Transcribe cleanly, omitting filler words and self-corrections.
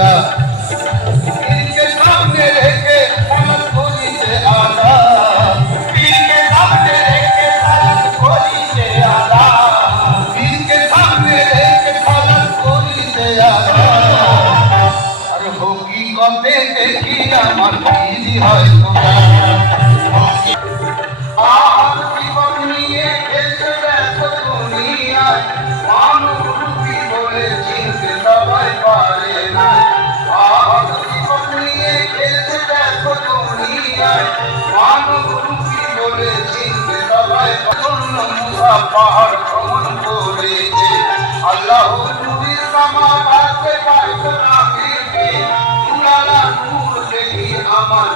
पूजा पीर के सामने लेके सालत खोली से आधा पीर के सामने लेके सालत खोली से आधा पीर के सामने लेके सालत खोली से आधा अरे होगी कबे देखी আমার কি হয় তোমরা আর জীবন নিয়ে খেলতে দেখো দুনিয়ায় মানুষই বলে চিনতে সবাই পারে না আর জীবন নিয়ে খেলতে দেখো দুনিয়ায় মানুষই বলে চিনতে সবাই জন্য মুসা পাহাড় ভ্রমণ করেছে আল্লাহ নবীর সামাবাতে পাইতো না ফিরবে নুরালা নূর দেখি আমার